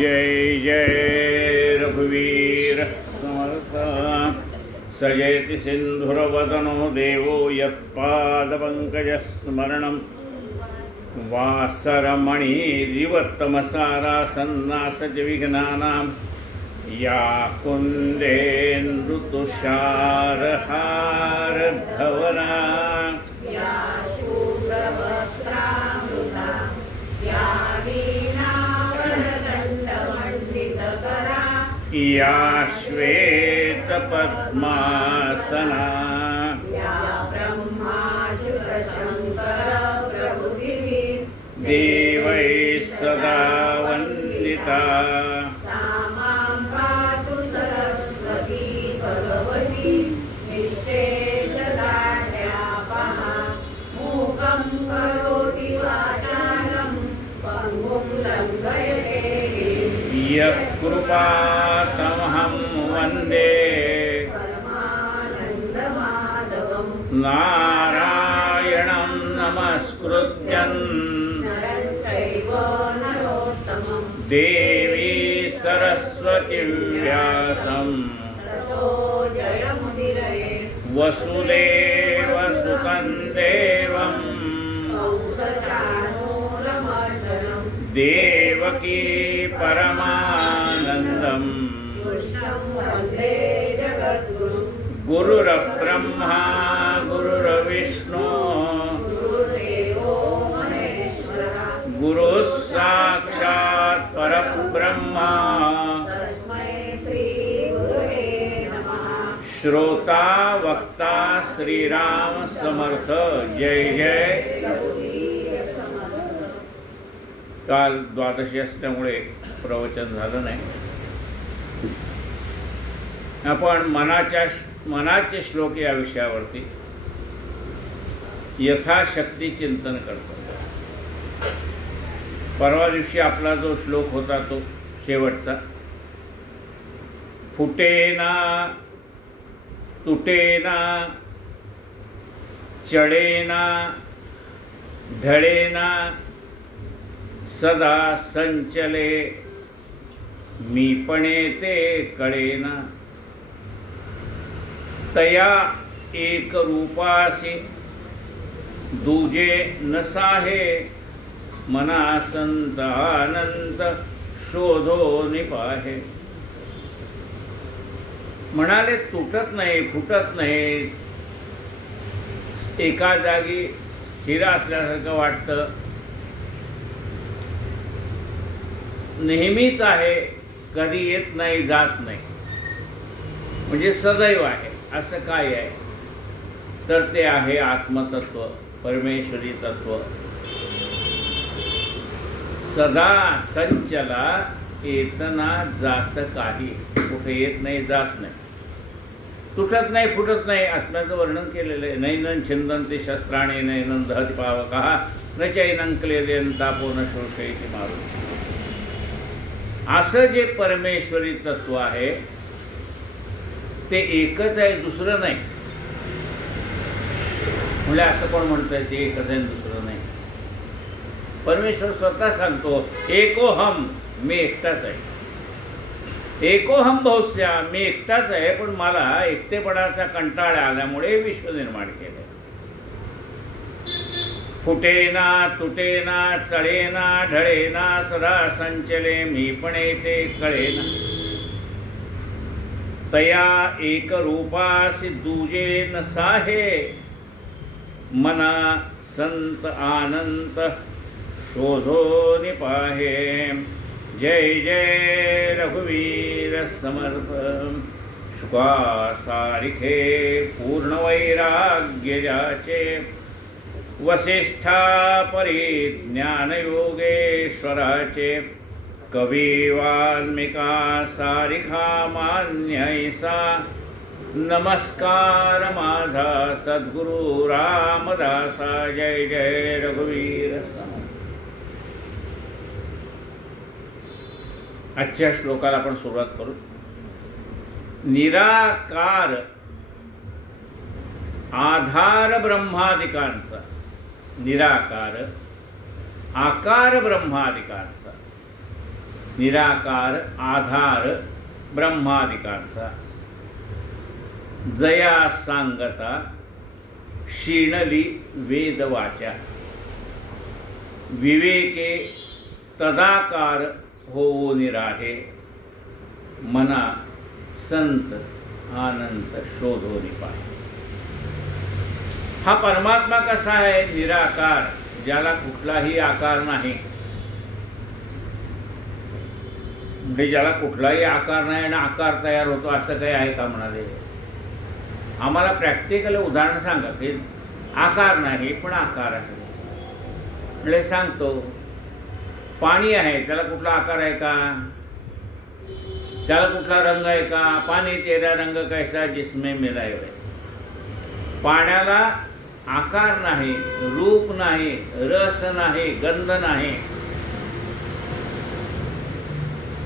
जय जय रघुवीर समर्थ। सजयति सिंधुरवदनो देवो यत्पादपङ्कजस्मरणं वासरमणिरिवत्तमसारासन्नासजविघ्नानां या कुन्देन्दुतुषारहारधवला या श्वेतपद्मासना देवैः सदा वन्दिता यत्कृपातमहं वन्दे नारायणं नमस्कृत्यं देवी सरस्वती व्यासं वसुदेवसुतं देवं देवकी परमानन्दं गुरुर्ब्रह्मा गुरुर्विष्णु गुरुः साक्षात् परब्रह्म श्रोता वक्ता श्रीराम समर्थ। जय जय। काल द्वादशी असल्यामुळे प्रवचन झालं नाही। आपण मनाचे श्लोक या विषयावरती यथाशक्ती चिंतन करतो। परवा दिवशी आपला जो श्लोक होता तो शेवटचा, फुटेना तुटेना चढेना ढळेना सदा संचले मीपणे ते कळेना तया एक रूपासी दूजे नसाहे मना संत अनंत शोधो निपाहे। म्हणाले तुटत नाही फुटत नाही, एका जागी स्थिर असल्यासारखं वाटतं, नेहमीच आहे, कधी येत नाही जात नाही, म्हणजे सदैव आहे। असं काय आहे तर ते आहे आत्मतत्व, परमेश्वरी तत्व। सदा संचला येतना जात काही, कुठे येत नाही जात नाही, तुटत नाही फुटत नाही। आत्म्याचं वर्णन केलेलं आहे। नैनं छिंदन्ति शस्त्राणि नैनं दहति पावकः न चैनं क्लेदयन् तापो न शोषयति मारुतिः। असं जे परमेश्वरी तत्व आहे ते एकच आहे, दुसरं नाही। म्हणजे असं कोण म्हणतंय ते एकच आहे दुसरं नाही? परमेश्वर स्वतः सांगतो एकोहम, मी एकटाच आहे। एकोहम बहुस्या, मी एकटाच आहे, पण मला एकटेपणाचा कंटाळा आल्यामुळे विश्व निर्माण केले। फुटेना तुटेना चढेना ढळेना सदा संचले मीपणे ते कळेना तया एक रूपासी दूजे नसाहे मना संत अनंत शोधो निपाहे। जय जय रघुवीर समर्थ। शुका सारिखे पूर्ण वैराग्य जाचे वसिष्ठा परिज्ञान योगेश्वराचे कवी वाल्मिका सारिखा मान्यैसा नमस्कार माझा सद्गुरु रामदासा। जय जय रघुवीर समर्थ। आजच्या श्लोकाला आपण सुरुवात करू। निराकार आधार ब्रह्मादिकांचा, निराकार आकार ब्रह्मादिकांचा निराकार आधार ब्रह्मादिकांचा, जया सांगता क्षीणली वेदवाचा, विवेके तदाकार होवो निराहे, मना संत आनंद शोधो निपाहे. हा परमात्मा कसा आहे? निराकार, ज्याला कुठलाही आकार नाही. म्हणजे ज्याला कुठलाही आकार नाही आणि आकार तयार होतो असं काही आहे का म्हणाले? आम्हाला प्रॅक्टिकल उदाहरण सांगा की आकार नाही पण आकार आहे. म्हणजे सांगतो, पाणी आहे, त्याला कुठला आकार आहे का? त्याला कुठला रंग आहे का? पाणी तेरा रंग कैसा जिसमें मिलाए वैसा. पाण्याला आकार नाही, रूप नाही, रस नाही, गंध नाही.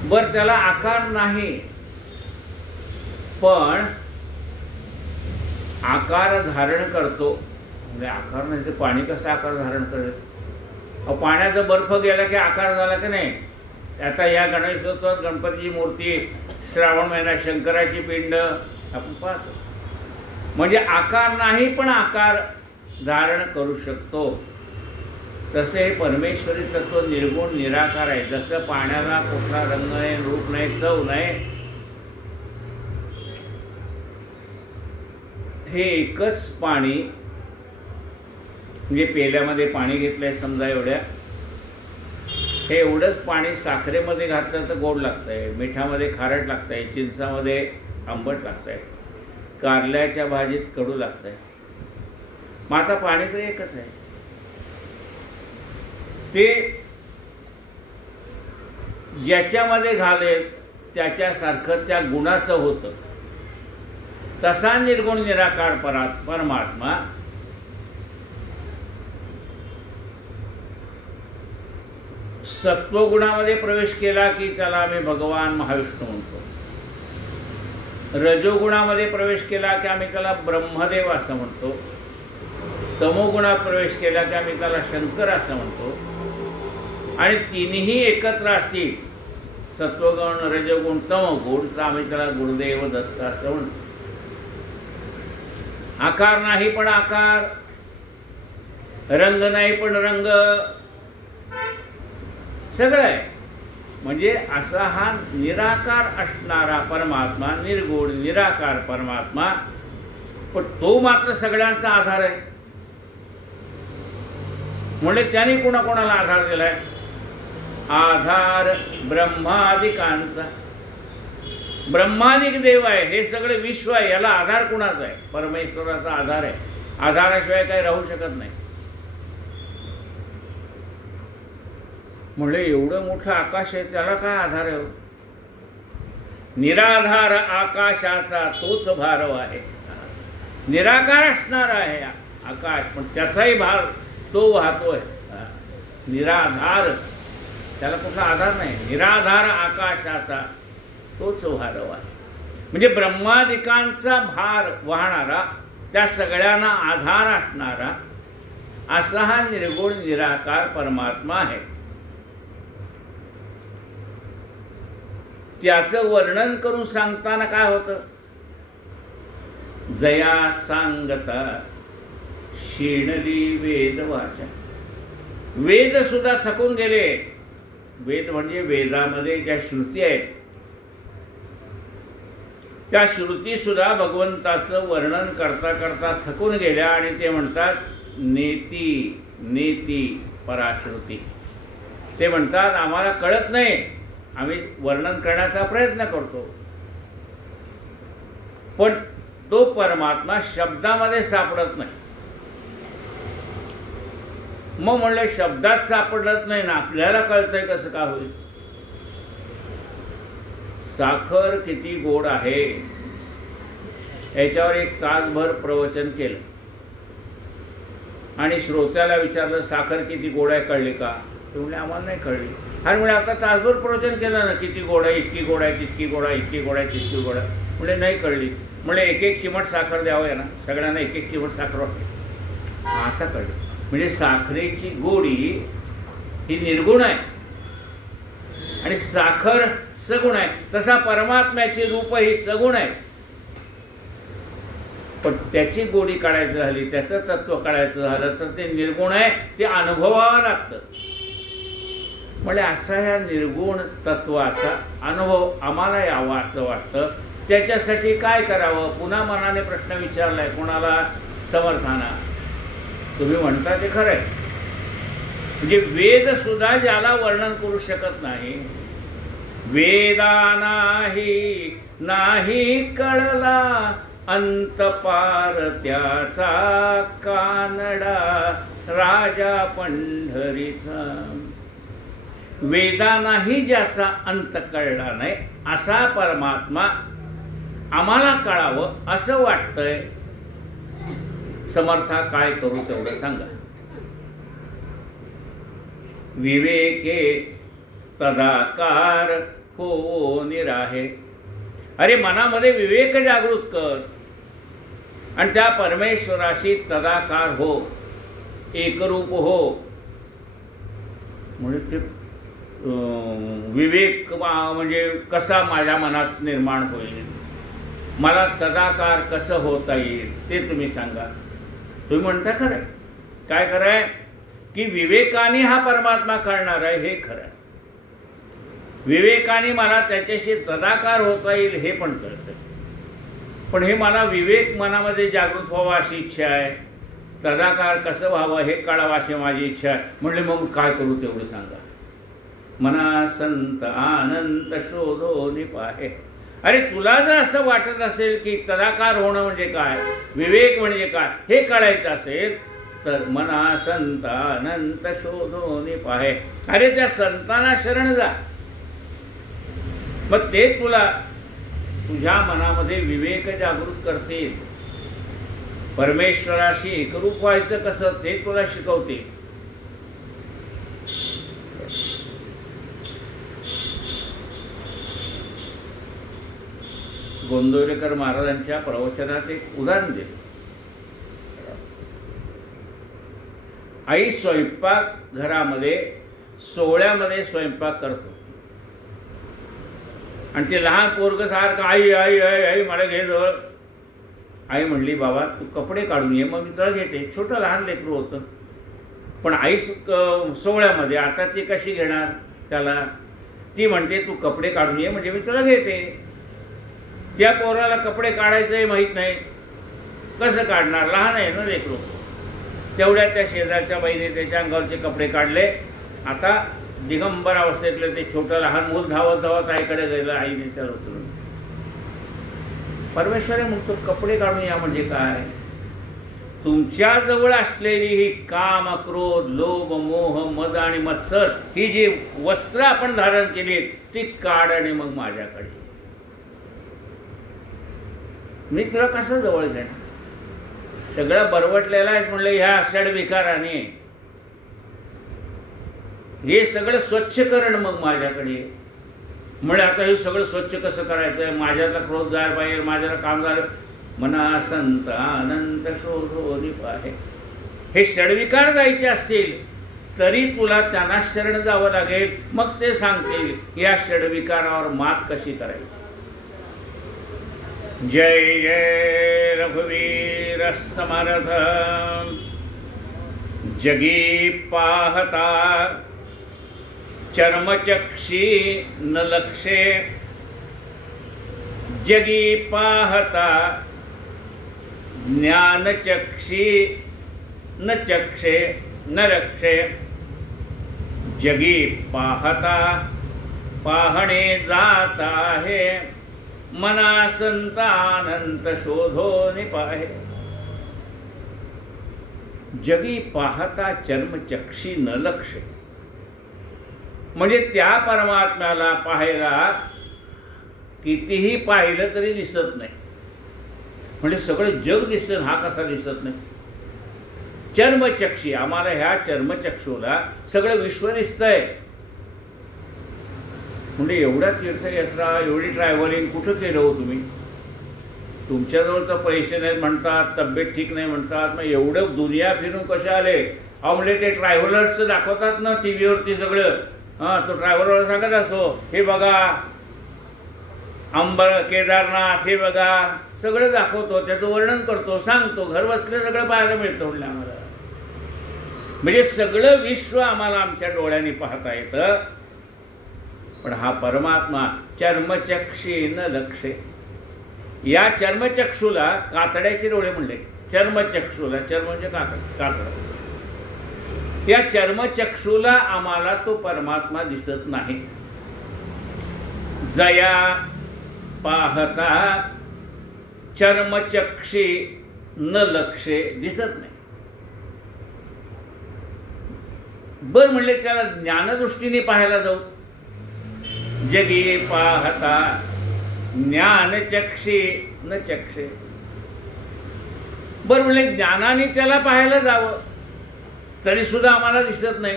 बर, त्याला आकार नाही, पण आकार धारण करतो. म्हणजे आकार नाही तर पाणी कसं आकार धारण करेल? पाण्याचा बर्फ गेला की आकार झाला की नाही? आता या गणेशोत्सवात गणपतीची मूर्ती, श्रावण महिन्यात शंकराची पिंड आपण पाहतो. म्हणजे आकार नाही पण आकार धारण करू शकतो. तसे हे परमेश्वरी तत्व निर्गुण निराकार आहे. जसं पाण्याला कुठला रंग नाही, रूप नाही, चव नाही, हे एकच पाणी. म्हणजे पेल्यामध्ये पाणी घेतलंय समजा एवढ्या, हे एवढंच पाणी साखरेमध्ये घातलं तर गोड लागतंय, मिठामध्ये खारट लागतंय, चिंचामध्ये आंबट लागतंय, कारल्याच्या भाजीत कडू लागतंय. मग आता पाणी तर एकच आहे. ते ज्याच्यामध्ये घालेल त्याच्यासारखं त्या गुणाचं होतं. तसा निर्गुण निराकार परमात्मा सत्वगुणामध्ये प्रवेश केला की त्याला आम्ही भगवान महाविष्णू म्हणतो. रजोगुणामध्ये प्रवेश केला की आम्ही त्याला ब्रह्मदेव असं म्हणतो. तमोगुणात प्रवेश केला की आम्ही त्याला शंकर असं म्हणतो. आणि तिन्ही एकत्र असतील, सत्वगुण, रजोगुण, तमोगुण, तर आम्ही त्याला गुरुदेव दत्त असं म्हणतो. आकार नाही पण आकार, रंग नाही पण रंग, सगळं आहे. म्हणजे असा हा निराकार असणारा परमात्मा, निर्गुण निराकार परमात्मा, पण तो मात्र सगळ्यांचा आधार आहे. म्हणजे त्याने कोणाकोणाला आधार दिलाय? आधार ब्रह्मादिकांचा. ब्रह्मादिक देव आहे, हे सगळे विश्व आहे, याला आधार कुणाचा आहे? परमेश्वराचा आधार आहे. आधाराशिवाय काही राहू शकत नाही. म्हणले एवढं मोठं आकाश आहे, त्याला काय आधार आहे? निराधार आकाशाचा तोच भारव आहे. निराकार असणार आहे आकाश, पण त्याचाही भार तो वाहतोय. निराधार, त्याला कुठला आधार नाही. निराधार आकाशाचा तोच भारव आहे. म्हणजे ब्रह्मादिकांचा भार वाहणारा, त्या सगळ्यांना आधार असणारा असा हा निर्गुण निराकार परमात्मा आहे. त्याचं वर्णन करून सांगताना काय होतं? जया सांगता क्षीणली वेदवाचा. वेद सुद्धा थकून गेले. वेद म्हणजे वेदामध्ये ज्या श्रुती आहेत, त्या श्रुती सुद्धा भगवंताचं वर्णन करता करता थकून गेल्या. आणि ते म्हणतात नेती नेती पराश्रुती. ते म्हणतात आम्हाला कळत नाही, आम्ही वर्णन करण्याचा प्रयत्न करतो, पण तो परमात्मा शब्दामध्ये सापडत नाही. मग म्हणले शब्दात सापडत नाही ना, आपल्याला कळतंय कसं का होईल? साखर किती गोड आहे याच्यावर एक तासभर प्रवचन केलं आणि श्रोत्याला विचारलं साखर किती गोड आहे, कळली का? ते म्हणले आम्हाला नाही कळली. आणि म्हणजे आता तासभर प्रवचन केलं ना, किती गोड आहे, इतकी गोड आहे, तितकी गोड आहे, इतकी गोड आहे, तितकी गोड आहे. म्हणजे नाही कळली. म्हणजे एक एक चिमट साखर द्यावं आहे ना, सगळ्यांना एक एक चिमट साखर वाटते. आता कळली. म्हणजे साखरेची गोडी ही निर्गुण आहे आणि साखर सगुण आहे, तसा परमात्म्याचे रूप ही सगुण आहे. पण त्याची गोडी काढायचं झाली, त्याचं तत्व काढायचं झालं तर ते निर्गुण आहे, ते अनुभवावं लागतं. म्हणजे असा ह्या निर्गुण तत्वाचा अनुभव आम्हाला यावा असं वाटतं. त्याच्यासाठी काय करावं? पुन्हा मनाने प्रश्न विचारलाय कोणाला? समर्थाना. तुम्ही म्हणता ते खरं आहे. म्हणजे वेद सुद्धा ज्याला वर्णन करू शकत नाही, वेदा नाही कळला अंतपार त्याचा कानडा राजा पंढरीचा. वेदांनाही ज्याचा अंत कळला नाही असा परमात्मा आम्हाला कळावं असं वाटतंय. समर्था काय करू तेवढं सांगा. विवेके तदाकार हो निराहे. अरे मनामध्ये विवेक जागृत कर आणि त्या परमेश्वराशी तदाकार हो, एकरूप हो. म्हणजे ते विवेक म्हणजे कसा माझ्या मनात निर्माण होईल, मला तदाकार कसं होता येईल ते तुम्ही सांगा. तुम्ही म्हणता खरं. काय खरं आहे की विवेकाने हा परमात्मा कळणार आहे हे खरं आहे. विवेकाने मला त्याच्याशी तदाकार होता येईल हे पण कळतं. पण हे मला विवेक मनामध्ये जागृत व्हावा अशी इच्छा आहे, तदाकार कसं व्हावं हे कळावं अशी माझी इच्छा आहे. म्हणले मग काय करू तेवढं सांगा. मना संत आनंद शोधो निपाहे. अरे तुला जर असं वाटत असेल की तदाकार होणं म्हणजे काय, विवेक म्हणजे काय हे कळायचं असेल तर मना संत अनंत शोधो निपाहे. अरे त्या संतांना शरण जा. मग ते तुला तुझ्या मनामध्ये विवेक जागृत करतील. परमेश्वराशी एकरूप व्हायचं कसं ते तुला शिकवतील. गोंदवलेकर महाराजांच्या प्रवचनात एक उदाहरण दे. आई स्वयंपाक घरामध्ये सोहळ्यामध्ये स्वयंपाक करतो आणि ते लहान पोरग सारखं आई आई आई आई मला घे जवळ. आई म्हणली बाबा तू कपडे काढून ये, मग मी तुला घेते. छोटं लहान लेकरू होतं. पण आई सोहळ्यामध्ये आता ती कशी घेणार त्याला? ती म्हणते तू कपडे काढून ये म्हणजे मी तुला घेते. त्या पोराला कपडे काढायचंही माहीत नाही, कसं काढणार? लहान आहे ना लेकरू. तेवढ्या त्या शेजारच्या बाईने त्याच्या अंगावरचे कपडे काढले. आता दिगंबर अवस्थेतलं ते छोटं लहान मूल धावत धावत आईकडे गेलं. आईने त्याला उचलून. परमेश्वर म्हणतो कपडे काढून या म्हणजे काय? तुमच्या जवळ असलेली ही काम क्रोध लोभ मोह मद आणि मत्सर ही जी वस्त्र आपण धारण केली ती काढ आणि मग माझ्याकडे. मी तुला कसं जवळ घेणार? सगळं बरवटलेलं आहे म्हणलं ह्या षड विकाराने. हे सगळं स्वच्छ करण मग माझ्याकडे. म्हणजे आता हे सगळं स्वच्छ कसं करायचं आहे? माझ्यातला क्रोध जायला पाहिजे, माझ्याला काम झालं. मना संत अनंत शोधो निपाहे. हे षडविकार जायचे असतील तरी तुला त्यांना शरण जावं लागेल. मग ते सांगतील या षडविकारावर मात कशी करायची. जय जय रघुवीर समर्थ. जगी पाहता चर्मचक्षी न लक्षे. जगी पाहता ज्ञानचक्षी न चक्षे न रक्षे. जगी पाहता पाहणे जात आहे. मना संत अनंत शोधो निपाहे. जगी पाहता चर्मचक्षी न लक्ष. म्हणजे त्या परमात्म्याला पाहायला कितीही पाहिलं तरी दिसत नाही. म्हणजे सगळं जग दिसतं, हा कसा दिसत नाही? चर्मचक्षी. आम्हाला ह्या चर्मचक्षूला सगळं विश्व दिसतंय. म्हणजे एवढ्या तीर्थयात्रा एवढी ट्रॅव्हलिंग कुठं केलं हो तुम्ही? तुमच्याजवळ तर पैसे नाहीत म्हणतात, तब्येत ठीक नाही म्हणतात, मग एवढं दुनिया फिरून कसे आले? अहो म्हणजे ते ट्रॅव्हलर्स दाखवतात ना टी व्हीवरती सगळं तो ड्रायव्हरवर सांगत असतो, हे बघा अंबर केदारनाथ, हे बघा, सगळं दाखवतो, त्याचं वर्णन करतो, सांगतो, घर बसलं सगळं पाहायला मिळतं म्हणलं आम्हाला. म्हणजे सगळं विश्व आम्हाला आमच्या डोळ्यांनी पाहता येतं. पण हा परमात्मा चर्मचक्षी न लक्षे. या चर्मचक्षूला कातड्याचे डोळे म्हणले. चर्मचक्षूला, चर्म म्हणजे कातड. या चर्मचक्षूला आम्हाला तो परमात्मा दिसत नाही. जया पाहता चर्मचक्षी न लक्षे, दिसत नाही. बर म्हणले त्याला ज्ञानदृष्टीने पाहायला जाऊ. जगी पाहता ज्ञानचक्षी न चक्षे. बर म्हणले ज्ञानाने त्याला पाहायला जावं, तरी सुद्धा आम्हाला दिसत नाही.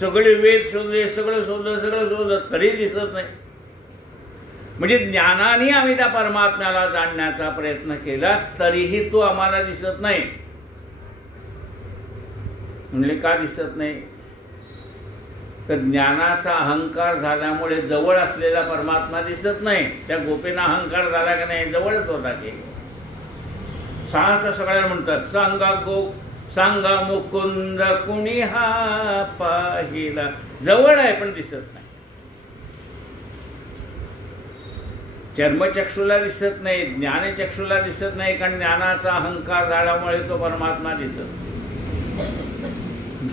सगळे वेद शोधले, सगळं शोधलं तरी दिसत नाही. म्हणजे ज्ञानाने आम्ही त्या परमात्म्याला जाणण्याचा प्रयत्न केला, तरीही तो आम्हाला दिसत नाही. म्हणजे का दिसत नाही? तर ज्ञानाचा अहंकार झाल्यामुळे जवळ असलेला परमात्मा दिसत नाही. त्या गोपींना अहंकार झाला का नाही, जवळच होता की. सारखं सगळ्यांना म्हणतात, सांगा मुकुंद कुणी हा पाहिला. जवळ आहे पण दिसत नाही. चर्मचक्षूला दिसत नाही, ज्ञानचक्षूला दिसत नाही, कारण ज्ञानाचा अहंकार झाल्यामुळे तो परमात्मा दिसत नाही.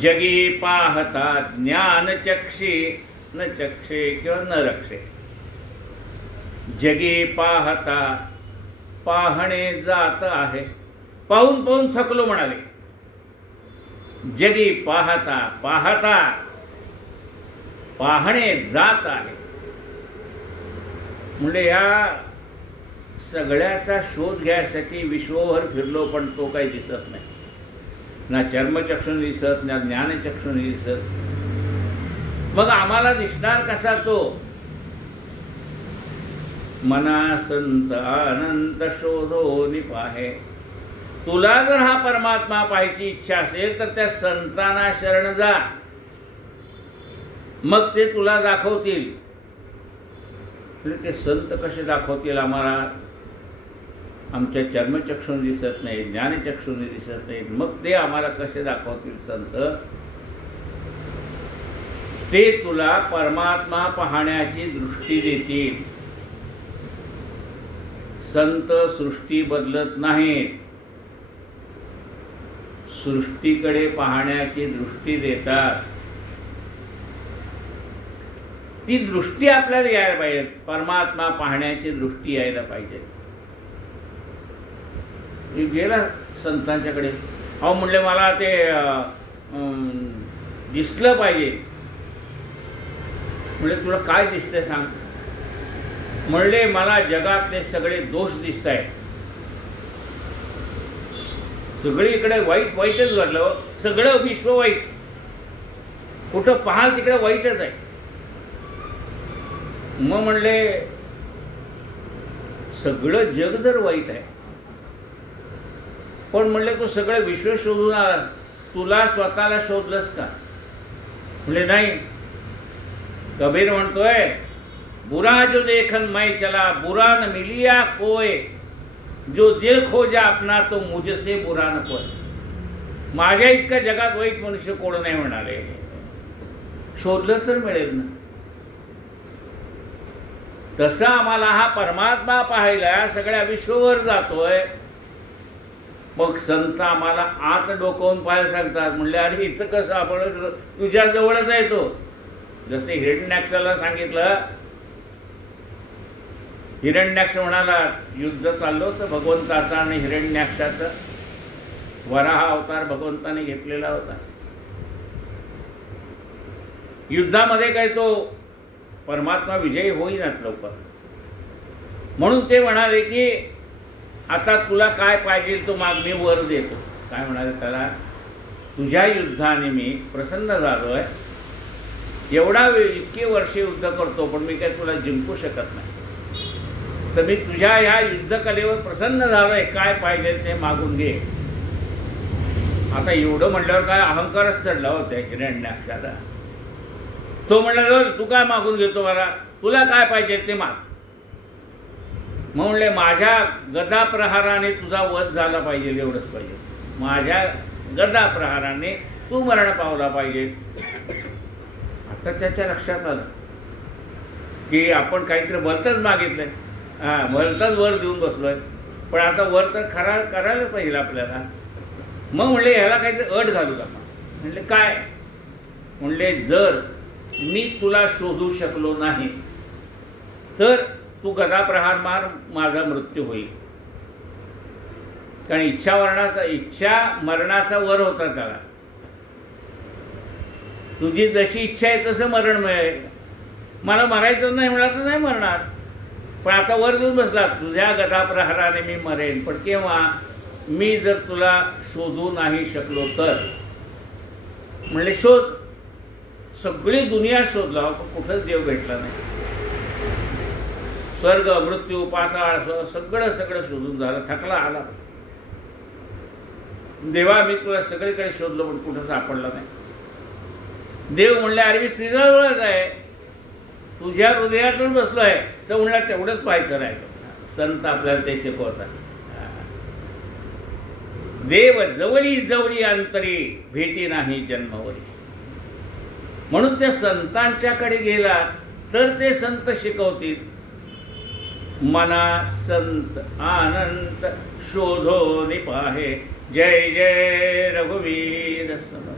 जगी पाहता ज्ञानचक्षी न चक्षे किंवा न रक्षे. जगी पाहता, पाहणे जात आहे. पाहून पाहून थकलो म्हणाले. जगी पाहता, पाहता पाहणे जात आहे. म्हणजे या सगळ्याचा शोध घ्यायसाठी विश्वभर फिरलो, पण तो काही दिसत नाही. ना चर्मचक्षूने दिसत, ना ज्ञानचक्षूने दिसत. मग आम्हाला दिसणार कसा तो? मना संत अनंत शोधो निपाहे. तुला जर हा परमात्मा पाहायची इच्छा असेल तर त्या संतांना शरण जा, मग ते तुला दाखवतील. ते संत कसे दाखवतील आम्हाला? आमच्या चर्मचक्षूने दिसत नाही, ज्ञानचक्षूने दिसत नाही, मग ते आम्हाला कसे दाखवतील संत? ते तुला परमात्मा पाहण्याची दृष्टी देतील. संत सृष्टी बदलत नाहीत, सृष्टीकडे पाहण्याची दृष्टी देतात. ती दृष्टी आपल्याला यायला पाहिजे, परमात्मा पाहण्याची दृष्टी यायला पाहिजे. गेला संतांच्याकडे, अहो म्हणले मला ते दिसलं पाहिजे. म्हणले तुला काय दिसतंय सांग. म्हणले मला जगातले सगळे दोष दिसत आहेत. सगळीकडे वाईट वाईटच घडलं, सगळं विश्व वाईट. कुठं पाहाल तिकडे वाईटच आहे. मग म्हणले सगळं जग जर वाईट आहे, पण म्हणले तू सगळं विश्व शोधून आला, तुला स्वतःला शोधलंस का? म्हणले नाही. कबीर म्हणतोय, बुरा जो देखन मैं चला, बुरा न मिलिया कोय, जो दिल खोजा अपना तो मुझसे बुरा न कोय. माझ्या इतका जगात वाईट मनुष्य कोण नाही म्हणाले. शोधलं तर मिळेल ना. तसं आम्हाला हा परमात्मा पाहायला सगळ्या विश्वभर जातोय. मग संत आम्हाला आत डोकावून पाहायला सांगतात. म्हणले अरे इथं कसं, आपण तुझ्या जवळच आहे तो. जसे हिरण्याक्षाला सांगितलं, हिरण्याक्ष म्हणाला युद्ध चाललं होतं भगवंताचं आणि हिरण्याक्षाचं. वराह अवतार भगवंताने घेतलेला होता. युद्धामध्ये काय तो परमात्मा विजयी होईनाच लवकर. म्हणून ते म्हणाले की आता तुला काय पाहिजे तो माग, मी वर देतो. काय म्हणाले त्याला, तुझ्या युद्धाने मी प्रसन्न झालो आहे. एवढा वेळ इतके वर्ष युद्ध करतो, पण मी काय तुला जिंकू शकत नाही. तर मी तुझ्या ह्या युद्धकलेवर प्रसन्न झालो आहे, काय पाहिजे ते मागून घे. आता एवढं म्हटल्यावर काय अहंकारच चढला होता हिरण्याक्षाला. तो म्हणला तू काय मागून घेतो मला, तुला काय पाहिजे ते माग. मग म्हणले माझ्या गदा प्रहाराने तुझा वध झाला पाहिजे, एवढंच पाहिजे. माझ्या गदा प्रहाराने तू मरण पावला पाहिजे. आता त्याच्या लक्षात आलं की आपण काहीतरी भलतंच मागितलंय. भलतंच वर देऊन बसलोय, पण आता वर तर खरा करायलाच पाहिजे आपल्याला. मग म्हणले ह्याला काहीतरी अट घालू का. म्हणले काय. म्हणले जर मी तुला शोधू शकलो नाही तर तू गदा प्रहार मार, माझा मृत्यू होईल. कारण इच्छा मरणाचा वर होता त्याला. तुझी जशी इच्छा आहे तसं मरण मिळेल. मला मरायचं नाही म्हणला तर नाही मरणार, पण आता वर देऊन बसला तुझ्या गदा प्रहाराने मी मरेन. पण केव्हा, मी जर तुला शोधू नाही शकलो तर. म्हणले शोध. सगळी दुनिया शोधला, पण कुठंच देव भेटला नाही. स्वर्ग, मृत्यू, पाताळ सगळं शोधून झालं, थकला आला. देवा मी तुला सगळीकडे शोधलो पण कुठं सापडला नाही. देव म्हणले अरे मी तुझ्याजवळच आहे, तुझ्या हृदयातच बसलो आहे. तर म्हणला तेवढंच पाहायचं राहिलं. संत आपल्याला ते शिकवतात. देव जवळी जवळी अंतरी, भेटी नाही जन्मवरी. म्हणून त्या संतांच्याकडे गेला तर ते संत शिकवतील. मना संत आनंद शोधो निपाहे, जय जय रघुवीर समर्थ.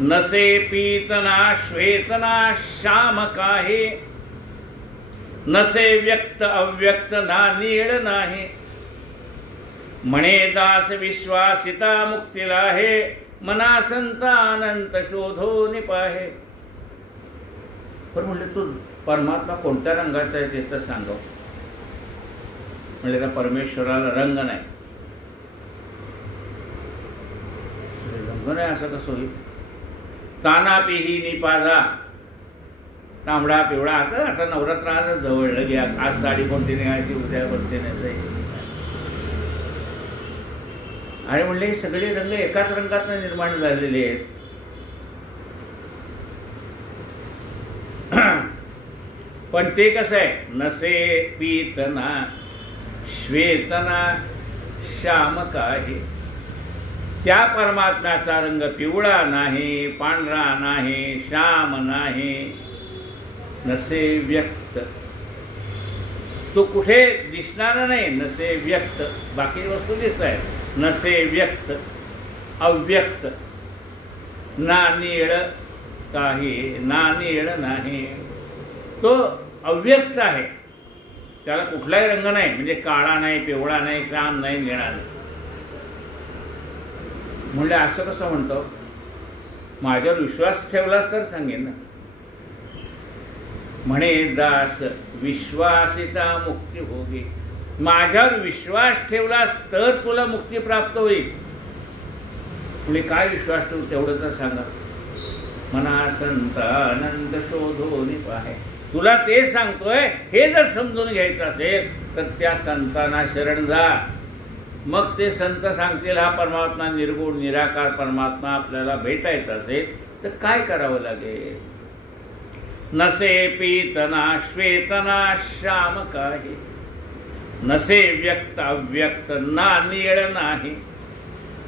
नसे पीतना श्वेतना श्याम काहे, नसे व्यक्त अव्यक्त ना नीळ नाही. म्हणे दास विश्वासिता मुक्तीला हे, मना संत अनंत शोधो निपाहे. पण म्हणले तू परमात्मा कोणत्या रंगाचा आहे ते तर सांगव. म्हणजे का परमेश्वराला रंग नाही. रंग नाही असं कसं होईल. ताना पिही निपाजा, तांबडा पिवळा. आता नवरात्र आज जवळलं घ्या. आज साडी कोणती निघायची, उद्या कोणती नाही. आणि म्हणले हे सगळे रंग एकाच रंगात निर्माण झालेले आहेत. पण ते कसं आहे, नसे पीतना श्वेतना श्याम काहे. त्या परमात्म्याचा रंग पिवळा नाही, पांढरा नाही, श्याम नाही. नसे व्यक्त, तो कुठे दिसणारा नाही. नसे व्यक्त, बाकी वस्तू दिसत आहेत. नसे व्यक्त अव्यक्त, ना नीळ काही, ना नीळ नाही. तो अव्यक्त आहे, त्याला कुठलाही रंग नाही. म्हणजे काळा नाही, पिवळा नाही, श्याम नाही, निळा नाही. म्हणले असं कसं म्हणतो. माझ्यावर विश्वास ठेवलास तर सांगेन ना. म्हणे दास विश्वासिता मुक्ती होगी. माझ्यावर विश्वास ठेवलास तर तुला मुक्ती प्राप्त होईल. म्हणजे काय विश्वास ठेवू तेवढं तर सांगा. मना संत आनंद शोधो निपाहे. तुला ते सांगतोय हे जर समजून घ्यायचं असेल तर त्या संतांना शरण जा. मग ते संत सांगतील हा परमात्मा निर्गुण निराकार परमात्मा आपल्याला भेटायचा असेल तर काय करावं लागेल. नसे पीतना श्वेतना श्याम काहे, नसे व्यक्त अव्यक्त ना नीळ नाही.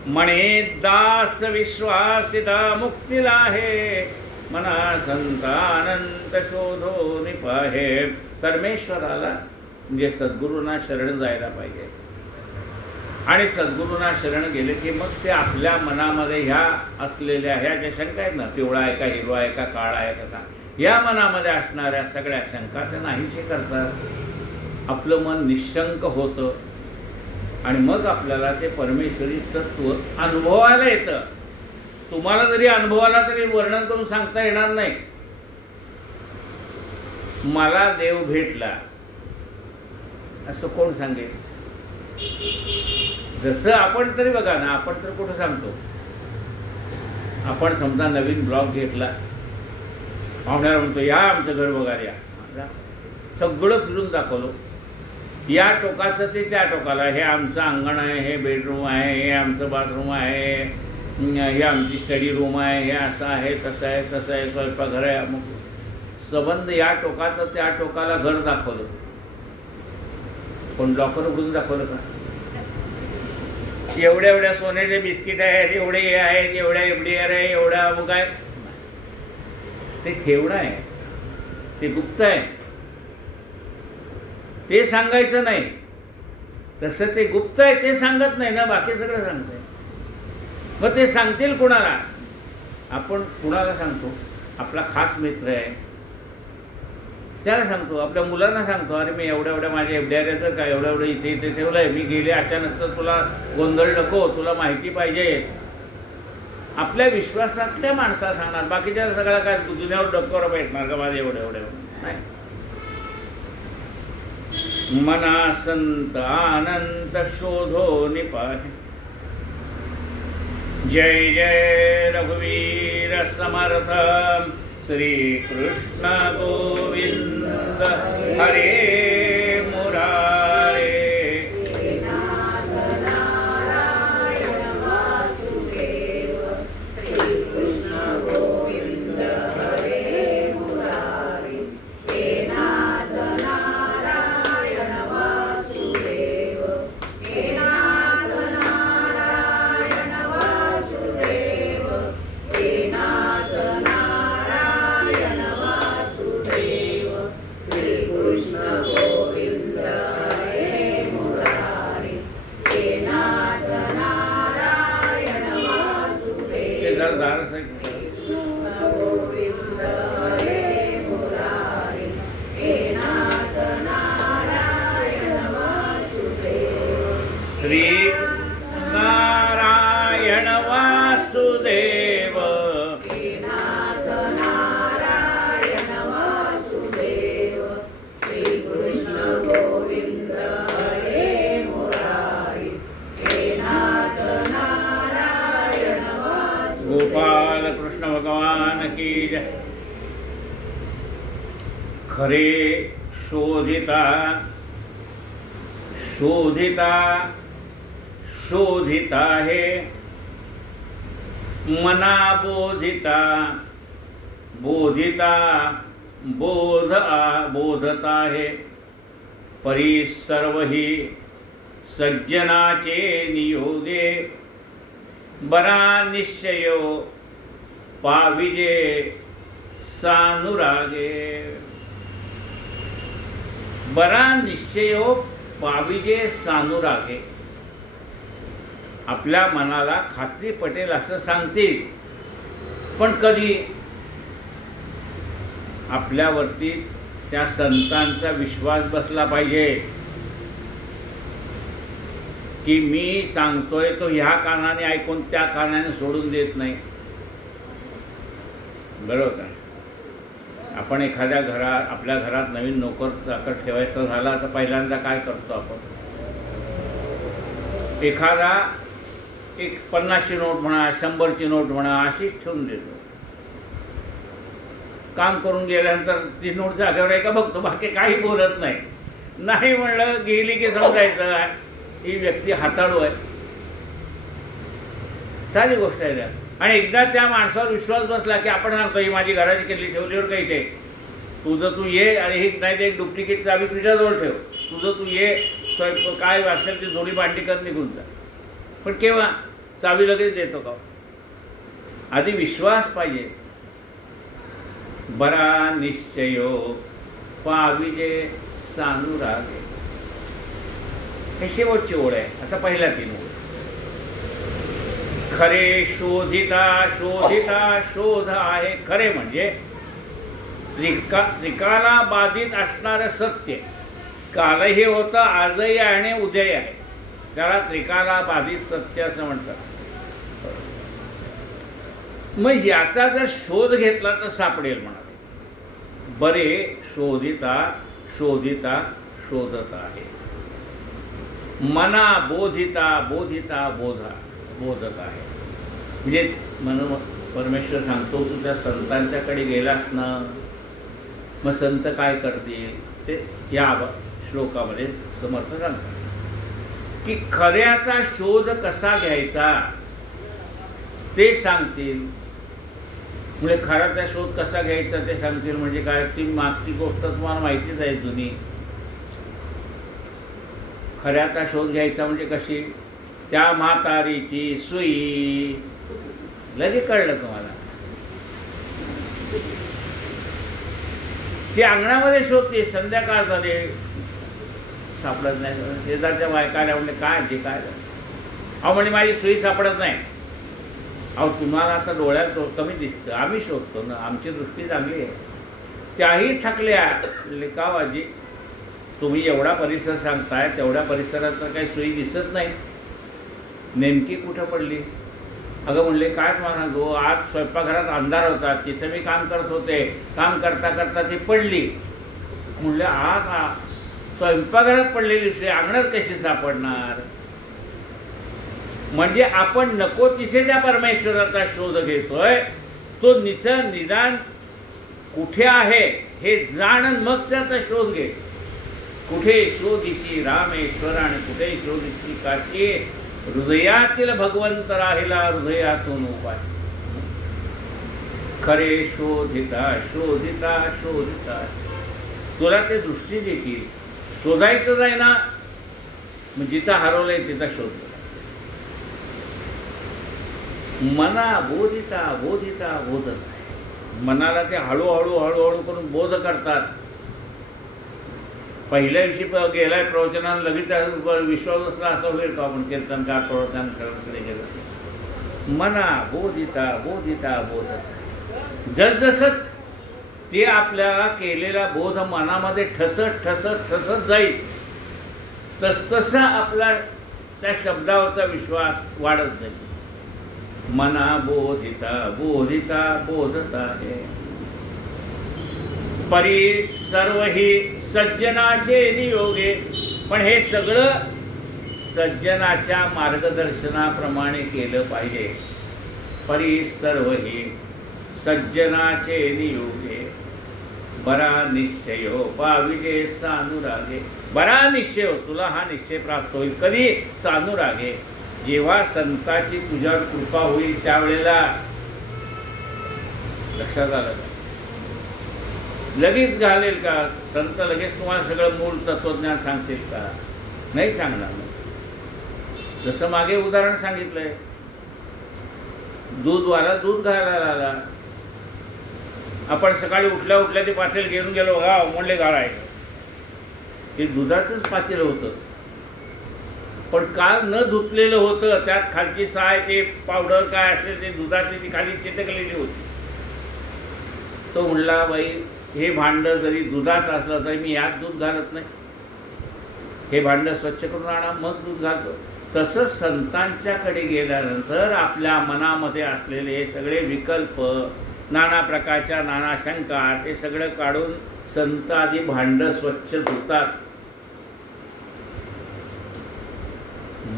म्हणे दास विश्वासिता मुक्तीला आहे, मना संतानंत शोधो निपाहे. परमेश्वराला म्हणजे सद्गुरूंना शरण जायला पाहिजे. आणि सद्गुरूंना शरण गेले की मग ते आपल्या मनामध्ये ह्या असलेल्या ह्या ज्या शंका आहेत ना, पिवळा आहे का, हिरवा आहे का, काळा आहे का, या मनामध्ये असणाऱ्या सगळ्या शंका ते नाहीसे करतात. आपलं मन निशंक होतं आणि मग आपल्याला ते परमेश्वरी तत्व अनुभवायला येतं. तुम्हाला जरी अनुभवाला तरी वर्णन करून सांगता येणार नाही. मला देव भेटला असं कोण सांगेल. जसं आपण तरी बघा ना, आपण तर कुठं सांगतो. आपण समजा नवीन ब्लॉग घेतला, पाहुण्याला म्हणतो या आमचं घर बघा, या सगळं फिरून दाखवलं. या टोकाचं ते त्या टोकाला, हे आमचं अंगण आहे, हे बेडरूम आहे, हे आमचं बाथरूम आहे, हे आमची स्टडी रूम आहे, हे असं आहे, तसं आहे, तसं आहे, स्वयंपाकघर आहे. मग संबंध या टोकाचं त्या टोकाला घर दाखवलं, पण लॉकर उघडून दाखवलं का? एवढ्या एवढ्या सोन्याचे बिस्किट आहेत, एवढे हे आहेत, एवढ्या एफडीआर आहे, एवढा मग काय, ते ठेवणं आहे, ते गुप्त आहे, ते सांगायचं नाही. तसं ते गुप्त आहे ते सांगत नाही ना, बाकी सगळं सांगतंय. मग ते सांगतील कुणाला? आपण कुणाला सांगतो? आपला खास मित्र आहे त्याला सांगतो, आपल्या मुलांना सांगतो, अरे मी एवढ्या एवढ्या माझ्या एफडीआर का एवढं एवढं इथे इथे ठेवलं आहे, मी गेले अचानक, तर तुला गोंधळ नको, तुला माहिती पाहिजे. आपल्या विश्वासातल्या माणसाला सांगणार, बाकीच्या सगळ्या काय दुनियावर डोक्यावर भेटणार का माझं एवढं एवढं नाही. मना संत आनंद शोधो निपाहे. जय जय रघुवीर समर्थ. श्री कृष्ण गोविंद हरे मुरारे. श्री नारायण वासुदेव. श्री कृष्ण गोविंद हरे मुरारी. गोपाल कृष्ण भगवान की जय. खरे शोधिता शोधिता शोधिता है, मना बोधिता बोधिता बोधता है. परी सर्व ही सज्जनाचे नियोगे, बरा निश्चयो पाविजे सानुरागे. बरा निश्चयो पाविजे सानुरागे. आपल्या मनाला खात्री पटेल असं सांगतील, पण कधी आपल्यावरती त्या संतांचा विश्वास बसला पाहिजे की मी सांगतोय तो ह्या कानाने ऐकून त्या कानाने सोडून देत नाही. बरोबर का? आपण एखाद्या घरात, आपल्या घरात नवीन नोकर चाकर ठेवायचा झाला तर पहिल्यांदा काय करतो आपण? एखादा एक 50ची नोट म्हणा, 100ची नोट म्हणा, अशीच ठेवून देतो. काम करून गेल्यानंतर ती नोट जागेवर आहे का बघतो, बाकी काही बोलत नाही. नाही म्हणलं गेली की समजायचं ही व्यक्ती हाताळू आहे. साधी गोष्ट आहे त्या. आणि एकदा त्या माणसावर विश्वास बसला की आपण सांगतो ही माझी घराची किल्ली ठेवलीवर काही ते तुझं तू ये, आणि ही नाही एक डुप्लिकेट चावी तुझ्याजवळ ठेव, तुझं तू ये, काय असेल ती जोडी भांडी कर, निघून जा. पण केव्हा चावी लगेच देतो का? आधी विश्वास पाहिजे. बरा निश्चयो पाविजे सानुरागे. हे शेवटची ओळ आहे. आता पहिल्या 3 ओळ. खरे शोधिता शोधिता शोध आहे. खरे म्हणजे त्रिकाला बाधित असणारं सत्य. कालही होतं, आजही आहे आणि उद्याही आहे. त्याला त्रिकाला बाधित सत्य असं म्हणतात. मग याचा जर शोध घेतला तर सापडेल म्हणाले. बरे शोधिता शोधिता शोधत आहे. मना बोधिता बोधिता बोधत आहे. म्हणजे म्हणून परमेश्वर सांगतो तू त्या संतांच्याकडे गेलास ना, मग संत काय करतील ते या श्लोकामध्ये समर्थ सांगतात की खऱ्याचा शोध कसा घ्यायचा ते सांगतील. म्हणजे खऱ्याचा शोध कसा घ्यायचा ते सांगतील. म्हणजे काय, ती मागची गोष्ट तुम्हाला माहितीच आहे जुनी. खऱ्याचा शोध घ्यायचा म्हणजे कशी, त्या म्हातारीची सुई, लगेच कळलं तुम्हाला. ती अंगणामध्ये शोधते, संध्याकाळ झाली सापडत नाही. शेजारच्या बायका आल्या म्हणजे काय ते काय झालं, अहो म्हणजे माझी सुई सापडत नाही. अहो तुम्हाला आता डोळ्यात कमी दिसतं, आम्ही शोधतो ना, आमची दृष्टी चांगली आहे. त्याही थकल्या. का बाजी, तुम्ही एवढा परिसर सांगताय, तेवढ्या परिसरात तर काही सोयी दिसत नाही, नेमकी कुठं पडली. अगं म्हणले काय तुम्हाला सांगतो, आज स्वयंपाकघरात अंधार होता, तिथे मी काम करत होते, काम करता करता ती पडली. म्हणले आज स्वयंपाकघरात पडलेली सुई अंगणात कशी सापडणार. म्हणजे आपण नको तिथे त्या परमेश्वराचा शोध घेतोय. तो निदान कुठे आहे हे जाण, मग त्याचा शोध घे. कुठे शोधिशी रामेश्वर आणि कुठे शोधिशी काशी, हृदयातील भगवंत राहिला हृदयातून उपाय. खरे शोधिता शोधिता शोधिता, तुला ते दृष्टी देतील. शोधायचंच आहे ना, मग जिथं हरवलंय तिथं शोध. मना बोधिता बोधिता बोधत आहे. मनाला ते हळूहळू हळूहळू करून बोध करतात. पहिल्या दिवशी गेलाय प्रवचनाला लगेच विश्वास असला असं होईल का आपण कीर्तनकार प्रवचनकडे गेलं. मना बोधिता बोधिता बोधत. जसजसं ते आपल्याला केलेला बोध मनामध्ये ठसत ठसत ठसत जाईल, तसतसा आपला त्या शब्दावरचा विश्वास वाढत जाईल. मना बोधिता बोधिता बोधत आहे. परी सर्व ही सज्जनाचे नियोगे. पण हे सगळं सज्जनाच्या मार्गदर्शनाप्रमाणे केलं पाहिजे. परी सर्व ही सज्जनाचे नियोगे. बरा निश्चय हो पाविजे सानुरागे. बरा निश्चय हो, तुला हा निश्चय प्राप्त होईल. कधी, सानुरागे, जेव्हा संताची तुझ्यावर कृपा होईल त्यावेळेला. लक्षात आलं का. लगेच घालेल का संत, लगेच तुम्हाला सगळं मूळ तत्वज्ञान सांगतील का, नाही सांगणार. जसं मागे उदाहरण सांगितलंय, दूधवाला दूध घालायला आला. आपण सकाळी उठल्या उठल्या ते पातेल घेऊन गेलो, बघा म्हणले घालाय. ते दुधाचंच पातेल होतं, पण काल न धुतलेलं होतं. त्यात खालची साय, ते पावडर काय असेल ते दुधातली ती खाली चिटकलेली होती. तो म्हणला, बाई हे भांडं जरी दुधात असलं तरी मी यात दूध घालत नाही, हे भांडं स्वच्छ करून आणा मग दूध घालतो. तसंच संतांच्याकडे गेल्यानंतर आपल्या मनामध्ये असलेले हे सगळे विकल्प, नाना प्रकारच्या नाना शंका, ते सगळं काढून संत आधी भांडं स्वच्छ धुतात.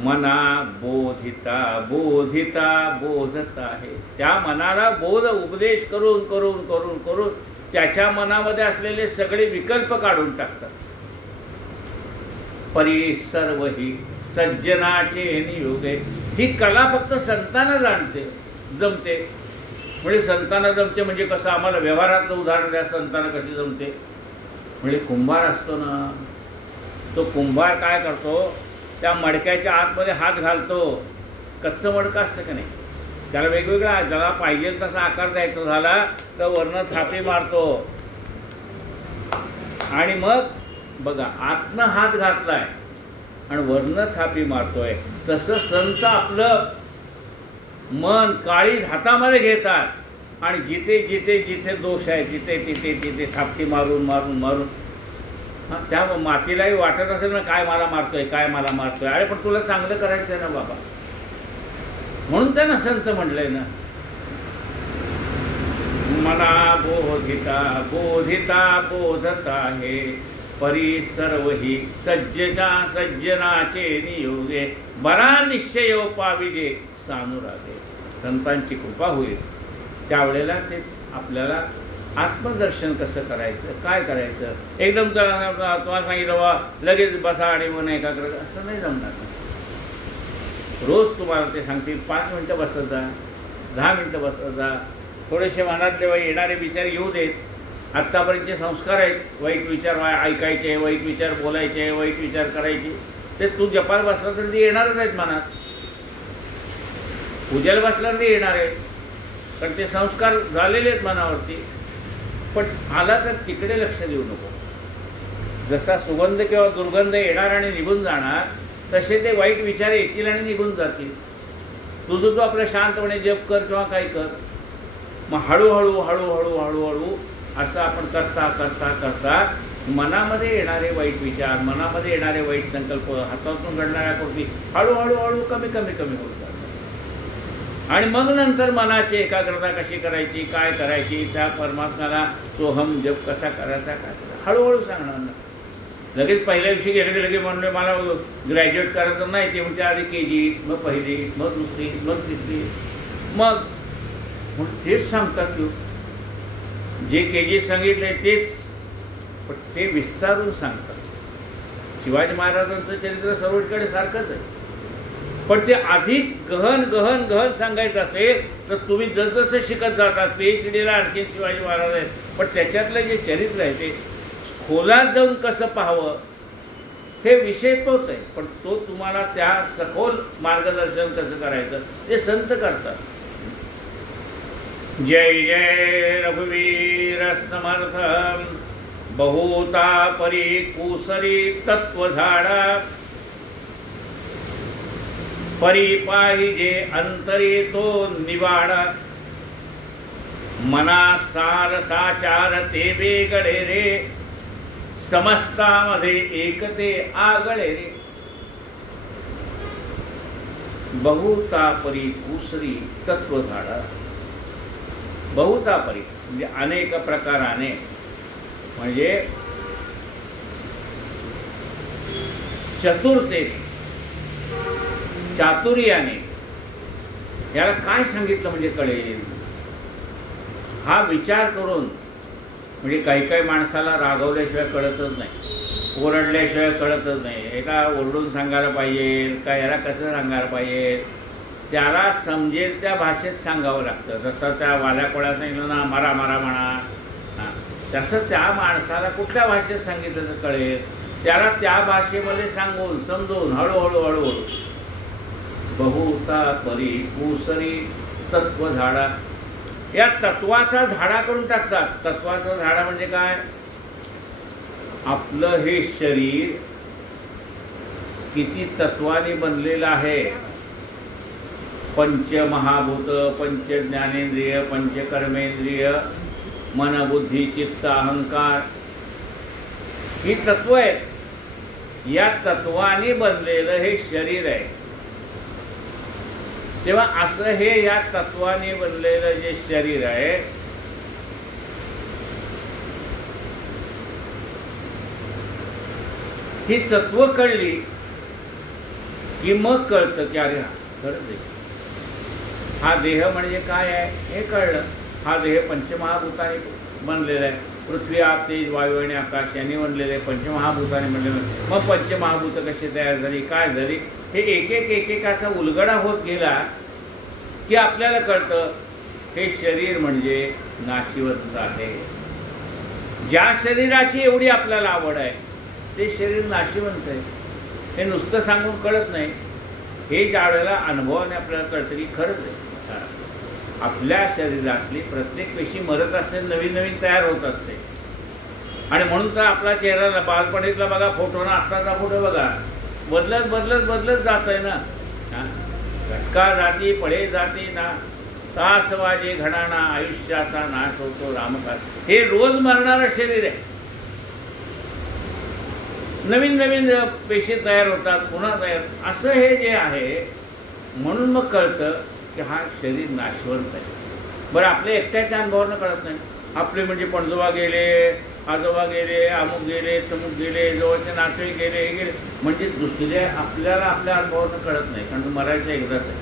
मना बोधिता बोधिता बोधत आहे. त्या मनाला बोध उपदेश करून करून करून करून त्याच्या मनामध्ये असलेले सगळे विकल्प काढून टाकतात. परी सर्व ही सज्जनाचे नियोगे. ही कला फक्त संतांना जाणते, जमते. म्हणजे संतांना जमते म्हणजे कसं, आम्हाला व्यवहारातलं उदाहरण द्या, संतांना कशी जमते. म्हणजे कुंभार असतो ना, तो कुंभार काय करतो, त्या मडक्याच्या आतमध्ये हात घालतो. कच्चं मडकं असतं का नाही, त्याला वेगवेगळा ज्याला पाहिजे तसा आकार द्यायचा झाला तर वरनं थापी मारतो. आणि मग बघा, आतनं हात घातलाय आणि वरनं थापी मारतोय. तसं संत आपलं मन काळी हातामध्ये घेतात आणि जिथे जिथे जिथे दोष आहे तिथे तिथे तिथे थापटी मारून मारून मारून, त्या मातीलाही वाटत असेल ना, काय मला मारतोय, काय मला मारतोय. अरे पण तुला चांगलं करायचं आहे ना बाबा, म्हणून त्यांना संत म्हणलंय ना. मना बोधिता बोधिता बोधत आहे. परी सर्व ही सज्जनाचे नियोगे. बरा निश्चय पाविजे सानुरागे. संतांची कृपा होईल त्यावेळेला ते आपल्याला आत्मदर्शन कसं करायचं, काय करायचं. एकदम तुम्हाला सांगितलं बा लगेच बसा आणि मन एकाग्र, असं नाही जमणार. रोज तुम्हाला ते सांगतील 5 मिनटं बसत जा, 10 मिनटं बसत जा. थोडेसे मनातले येणारे विचार येऊ देत. आत्तापर्यंतचे संस्कार आहेत, वाईट विचार ऐकायचे, वाईट विचार बोलायचे, वाईट विचार करायचे, ते तू जपायला बसला तर ते येणारच आहेत मनात. पूजेला बसला तरी येणार आहे, कारण ते संस्कार झालेले आहेत मनावरती. पण आला तर तिकडे लक्ष देऊ नको. जसा सुगंध किंवा दुर्गंध येणार आणि निघून जाणार, तसे ते वाईट विचार येतील आणि निघून जातील. तुझं तू आपलं शांतपणे जप कर किंवा काही कर. मग हळूहळू हळूहळू हळूहळू असं आपण करता करता करता मनामध्ये येणारे वाईट विचार, मनामध्ये येणारे वाईट संकल्प, हातातून घडणाऱ्या कृती हळूहळू हळू कमी कमी कमी होत जातात. आणि मग नंतर मनाची एकाग्रता कशी करायची, काय करायची, त्या परमात्म्याला सोहम जप कसा करायचा, काय करायचा हळूहळू सांगणार ना. लगेच पहिल्या दिवशी गेले लगे म्हणले मला ग्रॅज्युएट करायचं नाही, ते म्हणजे आधी KG, मग पहिली, मग दुसरी, मग तिसरी, मग तेच सांगतात की जे KG सांगितले तेच, पण ते विस्तारून सांगतात. शिवाजी महाराजांचं चरित्र सर्वकडे सारखंच आहे, पण ते अधिक गहन गहन गहन सांगायचं असेल तर तुम्ही जसजसं शिकत जातात. PhDला आणखी शिवाजी महाराज आहेत, पण त्याच्यातलं जे चरित्र आहे ते खोलात जाऊन कसं पाहावं हे विषय तोच आहे, पण तो तुम्हाला त्या सखोल मार्गदर्शन कसं करायचं ते संत करतात. जय जय रघुवीर समर्थ. बहुता परी कुसरी तत्व झाडा, परी पाहिजे अंतरी तो निवाडा. मना सार साचार ते वेगळे रे, समस्तामध्ये एकते आगळे रे. बहुता परी कुसरी तत्व झाडा. बहुतापरी म्हणजे अनेक प्रकाराने, म्हणजे चतुरतेने, चातुर्याने. याला काय सांगितलं म्हणजे कळेल हा विचार करून. म्हणजे काही काही माणसाला रागवल्याशिवाय कळतच नाही, ओरडल्याशिवाय कळतच नाही. एका ओरडून सांगायला पाहिजे का याला कसं सांगायला पाहिजे, त्याला समजेल त्या भाषेत सांगावं लागतं. जसं त्या वाल्याकोळ्यात सांगितलं ना मारा मारा म्हणा, तसं त्या माणसाला कुठल्या भाषेत सांगितलं तर कळेल, त्याला त्या भाषेमध्ये सांगून समजून हळूहळू हळूहळू. बहुता परी कुसरी तत्व झाडा. या तत्वाचा झाडा करून टाकतात. तत्वाचा झाडा म्हणजे काय, आपलं हे शरीर किती तत्वाने बनलेलं आहे. पंचमहाभूत, पंच ज्ञानेंद्रिय, पंचकर्मेंद्रिय, मन बुद्धी चित्त अहंकार, ही तत्व आहेत. या तत्वाने बनलेलं हे शरीर आहे. तेव्हा असं हे या तत्वाने बनलेलं जे शरीर आहे, ही तत्व कळली की मग कळतं की अरे खरंच आहे. हा देह म्हणजे काय आहे हे कळलं. हा देह पंचमहाभूताने बनलेला आहे. पृथ्वी आप तेज वायू आणि आकाश यांनी बनलेले, पंचमहाभूताने बनलेले. मग पंचमहाभूत कशी तयार झाली, काय झाली, हे एक एक एकेकाचा उलगडा होत गेला की आपल्याला कळतं हे शरीर म्हणजे नाशिवंत आहे. ज्या शरीराची एवढी आपल्याला आवड आहे ते शरीर नाशिवंत आहे. हे नुसतं सांगून कळत नाही, हे ज्या वेळेला अनुभवाने आपल्याला कळतं की खरंच आहे. आपल्या शरीरातली प्रत्येक पेशी मरत असते, नवीन नवीन तयार होत असते. आणि म्हणून तर आपला चेहरा बालपणीतला बघा फोटो ना आत्ताचा फोटो बघा, बदलत बदलत बदलत जात आहे ना. घटका जाती पळे जाती ना, तास वाजे घडाना, आयुष्याचा नाश होतो रामकाज. हे रोज मरणारं शरीर आहे. नवीन नवीन पेशी तयार होतात, पुन्हा तयार. असं हे जे आहे, म्हणून मग कळतं की हा शरीर नाशवंत आहे. बरं आपल्या एकट्याच्या अनुभवानं कळत नाही. आपले म्हणजे पणजोबा गेले, आजोबा गेले, अमुक गेले, तमुक गेले, जवळचे नातेवाईक गेले, हे गेले, म्हणजे दुसऱ्या आपल्याला आपल्या अनुभवानं कळत नाही, कारण मरायचं एकदाच आहे.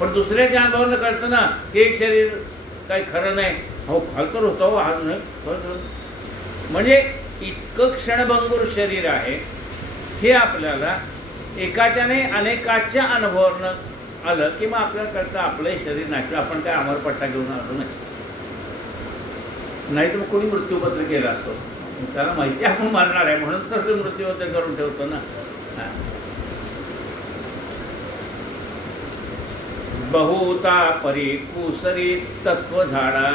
पण दुसऱ्याच्या अनुभवानं कळतं ना, हे शरीर काही खरं नाही, हो फालतर होतं हो आज नाही खरं. म्हणजे इतकं क्षणभंगूर शरीर आहे हे आपल्याला एकाच्या नाही अनेकाच्या अनुभवानं आलं की मग आपल्याला कळतं आपलंही शरीर नाचलं, आपण काय अमरपट्टा घेऊन आलो नाही तर मग कोणी मृत्यूपत्र केलं असतो, त्याला माहिती आपण मारणार आहे म्हणून तर ते मृत्यूपत्र करून ठेवतो ना. बहुता परी कुसरी तत्व झाडा.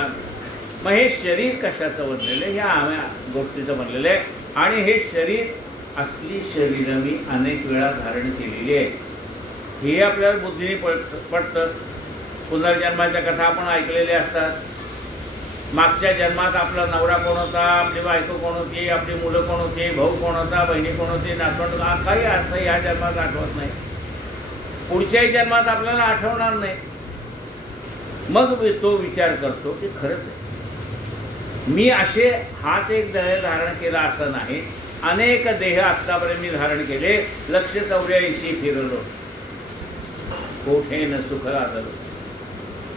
मग हे शरीर कशाचं बनलेलं आहे, ह्या आम्या गोष्टीचं बनलेलं आहे. आणि हे शरीर असली शरीरं मी अनेक वेळा धारण केलेली आहे, हे आपल्याला बुद्धीने पडतं. पुनर्जन्माच्या कथा आपण ऐकलेल्या असतात. मागच्या जन्मात आपला नवरा कोण होता, आपली बायको कोण होती, आपली मुलं कोण होती, भाऊ कोण होता, बहिणी कोण होती, नातवंड, काही अर्थ ह्या जन्मात आठवत नाही, पुढच्याही जन्मात आपल्याला आठवणार नाही. मग तो विचार करतो की खरंच आहे मी असे हाच एक देह धारण केला असं नाही, अनेक देह आत्तापर्यंत मी धारण केले, 184 फिरलो, कोठे न सुख आदलो,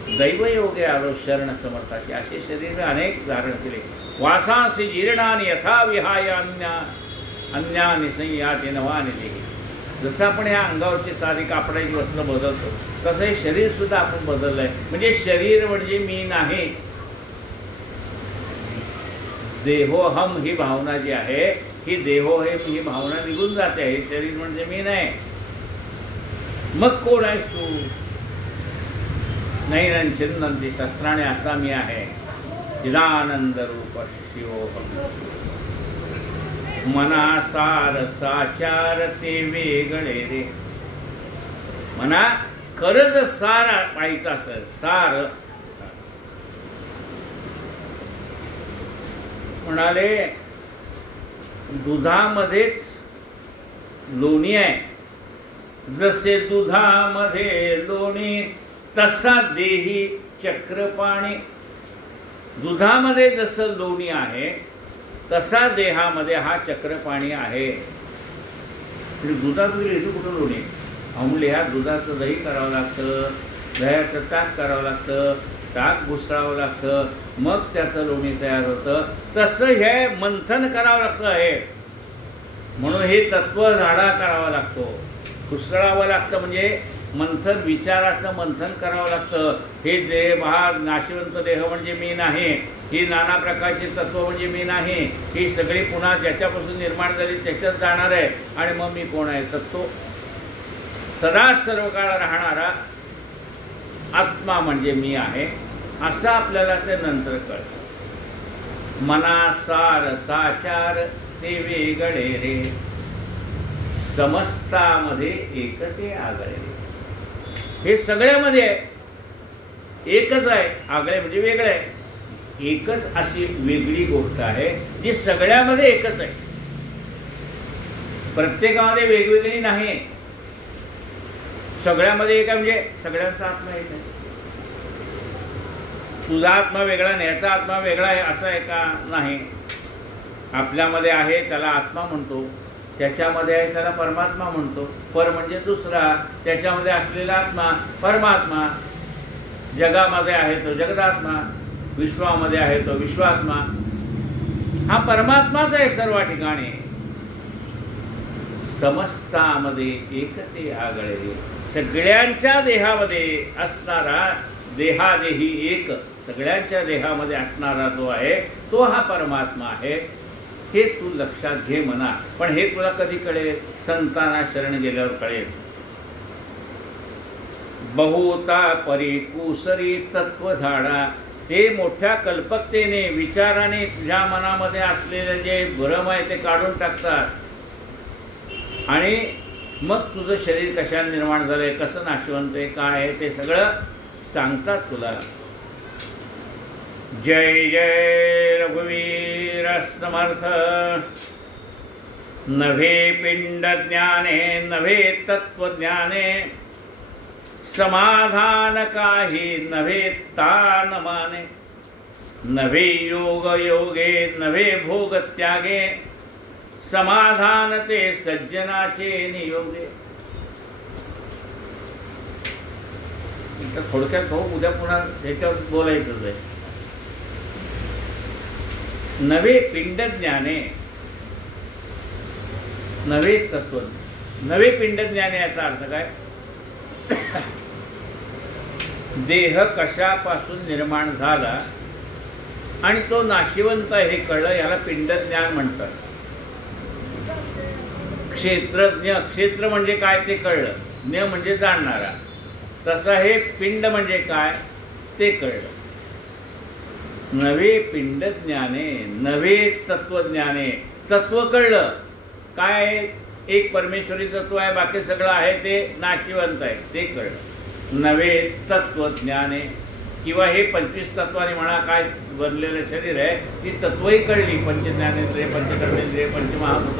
दैव योगे आलो शरण समर्थाचे. असे शरीर मी अनेक धारण केले. वासांसी जीर्णानि यथा विहाय अन्यानि संयाति नवानि देहि. जसं आपण ह्या अंगावरची साधी कापडाची वस्त्र बदलतो तसं हे शरीर सुद्धा आपण बदललं आहे. म्हणजे शरीर म्हणजे मी नाही, देहोहम ही भावना जी आहे ही देहोहेम ही भावना निघून जाते. हे शरीर म्हणजे मी नाही. मग कोण आहेस तू? नाही चिंतनती शस्त्राने असा मी आहे, चिदानंद रूप शिवोहम. मना सार साचार ते वेगळे रे. मना खरंच सार पाहिजे असेल, सार म्हणाले दुधामध्येच लोणी आहे, जसे दुधामध्ये लोणी तसा देही चक्रपाणी. दुधामध्ये जसं लोणी आहे तसा देहामध्ये हा चक्रपाणी आहे. दुधात वगैरे कुठं लोणी आंबले, ह्या दुधाचं दही करावं लागतं, दह्याचं ताक करावं लागतं, ताक घुसळावं लागतं, मग त्याचं लोणी तयार होतं. तसं हे मंथन करावं लागतं हे, म्हणून हे तत्व झाडा करावा लागतो, घुसळावं लागतं. म्हणजे मंथन, विचाराचं मंथन करावं लागतं. हे देह हा नाशिवंत देह म्हणजे मी नाही, ही नाना प्रकारची तत्व म्हणजे मी नाही, ही सगळी पुन्हा ज्याच्यापासून निर्माण झाली त्याच्यात जाणार आहे. आणि मग मी कोण आहे? तत्व सदा सर्व काळ राहणारा आत्मा म्हणजे मी आहे, असं आपल्याला ते नंतर कळतं. मना सार साचार ते वेगळे रे, समस्तामध्ये एकते आगळे रे. हे सगळ्यामध्ये एकच आहे, आगळे म्हणजे वेगळे आहे. एकच अशी वेगळी गोष्ट आहे जी सगळ्यामध्ये एकच आहे, प्रत्येकामध्ये वेगवेगळी नाही. सगळ्यामध्ये एक आहे म्हणजे सगळ्यांचा आत्मा एक आहे. तुझा आत्मा वेगळा नाही, याचा आत्मा वेगळा आहे असं आहे का? नाही. आपल्यामध्ये आहे त्याला आत्मा म्हणतो, त्याच्यामध्ये आहे त्याला परमात्मा म्हणतो. पर म्हणजे दुसरा, त्याच्यामध्ये असलेला आत्मा परमात्मा. जगामध्ये आहे तो जगदात्मा, विश्वामध्ये आहे तो विश्वात्मा. हा परमात्माच आहे सर्व ठिकाणी. समस्तामध्ये एकते आगळे, सगळ्यांच्या देहामध्ये असणारा देहादेही एक, सगळ्यांच्या देहामध्ये असणारा जो आहे तो हा परमात्मा आहे. हे तू लक्षात घे म्हणा. पण हे तुला कधी कळेल? संतांना शरण गेल्यावर कळेल. बहुता परी कुसरी तत्व झाडा. ते मोठ्या कल्पकतेने विचाराने तुझ्या मनामध्ये असलेले जे भ्रम आहे ते काढून टाकतात. आणि मग तुझं शरीर कशाने निर्माण झालंय, कसं नाशवंत आहे, काय आहे ते सगळं सांगतात तुला. जय जय रघुवीर समर्थ. नव्हे पिंड ज्ञाने नव्हे तत्वज्ञाने, समाधान काही नव्हे तान माने. नव्हे योग योगे नव्हे भोग त्यागे, समाधान ते सज्जनाचे नियोगे. थोडक्यात भाऊ उद्या पुन्हा त्याच्यावर बोलायचं आहे. नवे पिंड ज्ञाने नवे तत्व, नवे पिंड ज्ञाने याचा अर्थ काय? देह कशापासून निर्माण झाला आणि तो नाशिवंत हे कळलं, याला पिंडज्ञान म्हणतात. क्षेत्रज्ञ, क्षेत्र म्हणजे काय ते कळलं, ज्ञ म्हणजे जाणणारा, तसा हे पिंड म्हणजे काय ते कळलं. नवे पिंडज्ञाने नवे तत्वज्ञाने, तत्व कळलं काय, एक परमेश्वरी तत्व आहे, बाकी सगळं आहे ते नाशिवंत आहे ते कळलं. नवे तत्वज्ञाने, किंवा हे 25 तत्वाने म्हणा काय बनलेलं शरीर आहे ती तत्वही कळली, पंचज्ञानेंद्रिय, पंचकर्मेंद्रिय, पंचमहाभूत,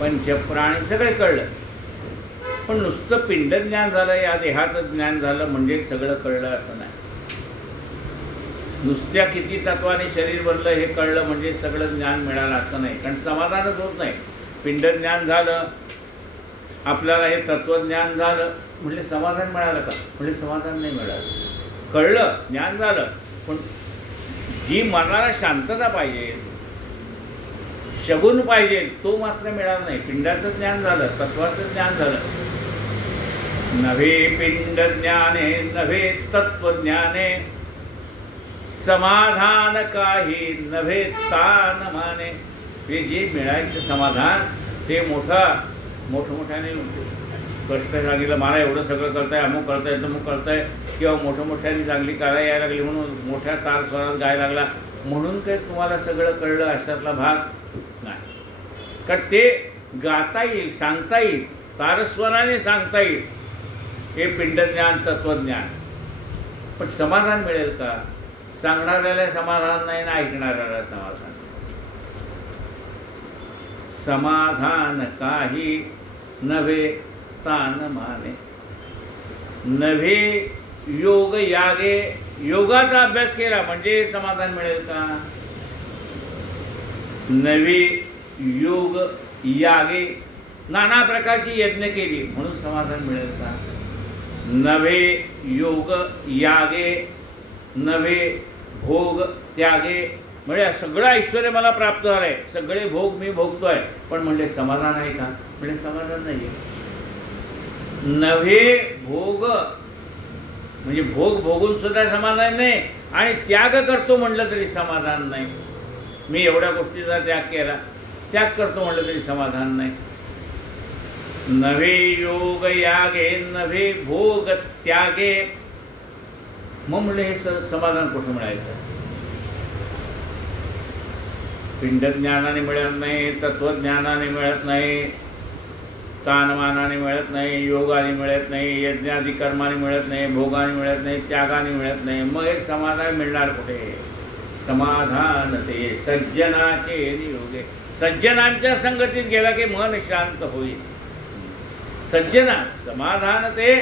पंचप्राणी सगळे कळलं. पण नुसतं पिंडज्ञान झालं, या देहाचं ज्ञान झालं म्हणजे सगळं कळलं असं नाही. नुसत्या किती तत्वाने शरीर बनलं हे कळलं म्हणजे सगळं ज्ञान मिळालं असं नाही, कारण समाधानच होत नाही. पिंडज्ञान झालं, आपल्याला हे तत्वज्ञान झालं म्हणजे समाधान मिळालं का, म्हणजे समाधान नाही मिळालं. कळलं, ज्ञान झालं, पण जी मनाला शांतता पाहिजे, शगुन पाहिजे, तो मात्र मिळाला नाही. पिंडाचं ज्ञान झालं, तत्वाचं ज्ञान झालं. नव्हे पिंड ज्ञाने नव्हे तत्वज्ञाने, समाधान काही नव्हे तान माने. हे जे मिळायचं समाधान ते मोठमोठ्याने कष्ट सांगितलं, मला एवढं सगळं करताय, अमुक करताय, तमुक करताय, किंवा मोठमोठ्याने चांगली काळा यायला लागली म्हणून मोठ्या तार स्वरात गायला लागला म्हणून काही तुम्हाला सगळं कळलं अशातला भाग नाही. कारण ते गाता येईल, सांगता येईल, तारस्वराने सांगता येईल, हे पिंडज्ञान तत्वज्ञान. पण समाधान मिळेल का, सांगणाऱ्याला समाधान नाही ना ऐकणाऱ्याला समाधान. समाधान काही नव्हे तान माने. नव्हे योग यागे, योगाचा अभ्यास केला म्हणजे समाधान मिळेल का. नवे योग यागे, नाना प्रकारची यज्ञ केली म्हणून समाधान मिळेल का. नवे योग यागे नवे भोग त्यागे, म्हणजे सगळं ऐश्वर मला प्राप्त झालंय, सगळे भोग मी भोगतोय, पण म्हणजे समाधान आहे का, म्हणजे समाधान नाही. नवे भोग म्हणजे भोग भोगून सुद्धा समाधान नाही, आणि त्याग करतो म्हटलं तरी समाधान नाही. मी एवढ्या गोष्टीचा त्याग केला, त्याग करतो म्हटलं तरी समाधान नाही. नवे योग यागे नवे भोग त्यागे, मग म्हणलं हे समाधान कुठं मिळायचं. पिंडज्ञानाने मिळत नाही, तत्वज्ञानाने मिळत नाही, तानमानाने मिळत नाही, योगाने मिळत नाही, यज्ञादी कर्माने मिळत नाही, भोगाने मिळत नाही, त्यागाने मिळत नाही. मग हे समाधान मिळणार कुठे. समाधान ते सज्जनाचे नियोगे, सज्जनांच्या संगतीत गेला की मन शांत होईल. सज्जना समाधान ते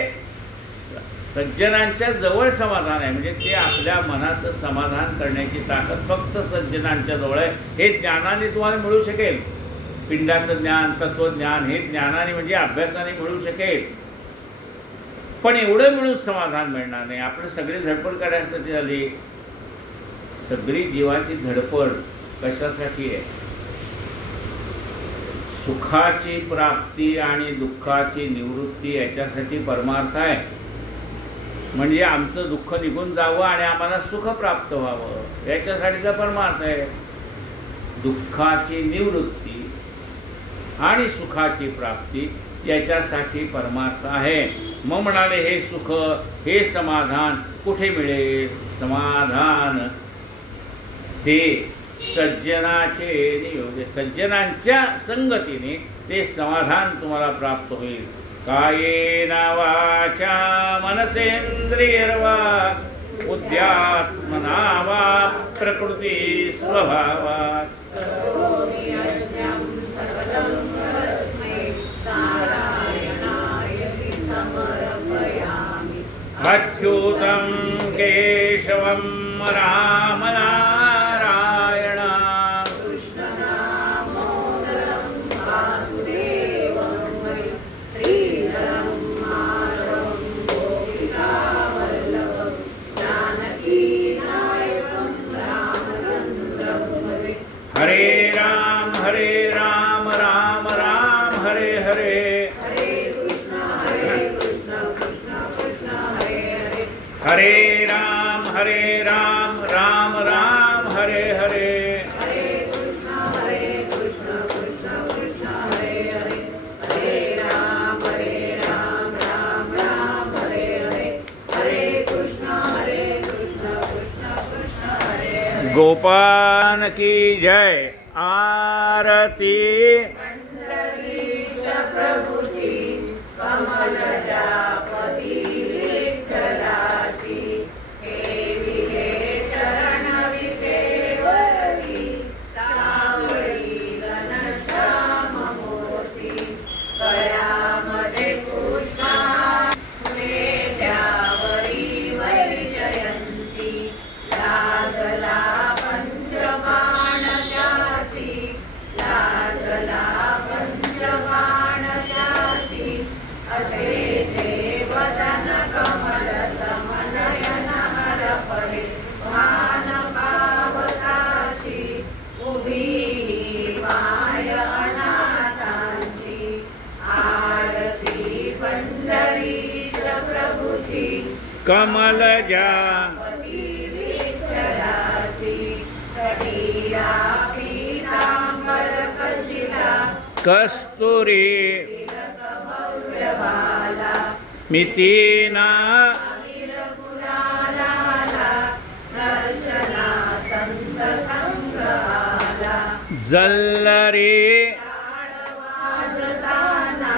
सज्जनांच्या जवळ समाधान आहे, म्हणजे ते आपल्या मनाचं समाधान करण्याची ताकद फक्त सज्जनांच्या जवळ आहे. हे ज्ञानाने तुम्हाला मिळू शकेल. पिंडाचं ज्ञान, तत्वज्ञान हे ज्ञानाने म्हणजे अभ्यासाने मिळू शकेल, पण एवढं मिळून समाधान मिळणार नाही. आपण सगळी धडपड करायसाठी झाली, सगळी जीवाची धडपड कशासाठी आहे. सुखाची प्राप्ती आणि दुःखाची निवृत्ती याच्यासाठी परमार्थ आहे. म्हणजे आमचं दुःख निघून जावं आणि आम्हाला सुख प्राप्त व्हावं याच्यासाठीचा परमार्थ आहे. दुःखाची निवृत्ती आणि सुखाची प्राप्ती याच्यासाठी परमार्थ आहे. मग म्हणाले हे सुख हे समाधान कुठे मिळेल. समाधान ते सज्जनाचे नियोगे, सज्जनांच्या संगतीने ते समाधान तुम्हाला प्राप्त होईल. कायेन वाचा मनसेंद्रियर्वा बुद्ध्यात्मना वा प्रकृती स्वभावात् अच्युतं केशवं राम नारायण हरे राम राम राम हरे हरे, हरे गोपाल की जय। आरती प्रभुची कमलजापती विठ्ठलाची हेवी हे चरण विठेवरी सावळी घनश्याम मूर्ती गळ्यामध्ये पुष्पहार वेद्यावरी वैजयंती लाजला पंचबाण त्यासी लाजला पंचबाण त्यासी असे ते वदन कमल समनयन हरपळे भान पावताची उभी माय अनाथांची आरती पंढरीच प्रभुची कमलजा विठ्ठलाची कटिया पीतांबर कशिला कस्तुरी भव्यभाला मितीना अखिल गुलाला दर्शना संत संग्रहाला जल्लरी टाळ वाजताना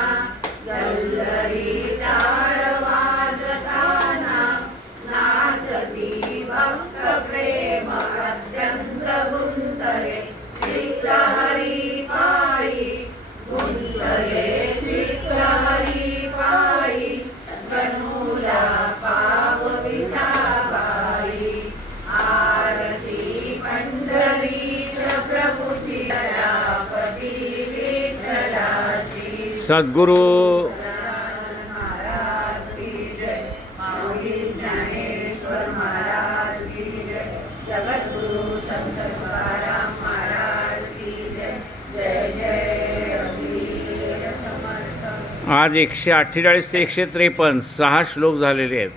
जल्लरी टाळ वाजताना नाचती भक्त प्रेम अत्यंत गुंतले चित्त हरी पायी गुंतले चित्त हरी पायी गणूला पाव विठाबाई आरती पंढरीच प्रभुची दयापती विठ्ठलाची सद्गुरु महाराज की जय माऊली ज्ञानेश्वर महाराज की जय जगद्गुरु संत तुकाराम महाराज की जय जय जय वीर समर्थ। आज 148 ते 153 6 श्लोक झालेले आहेत.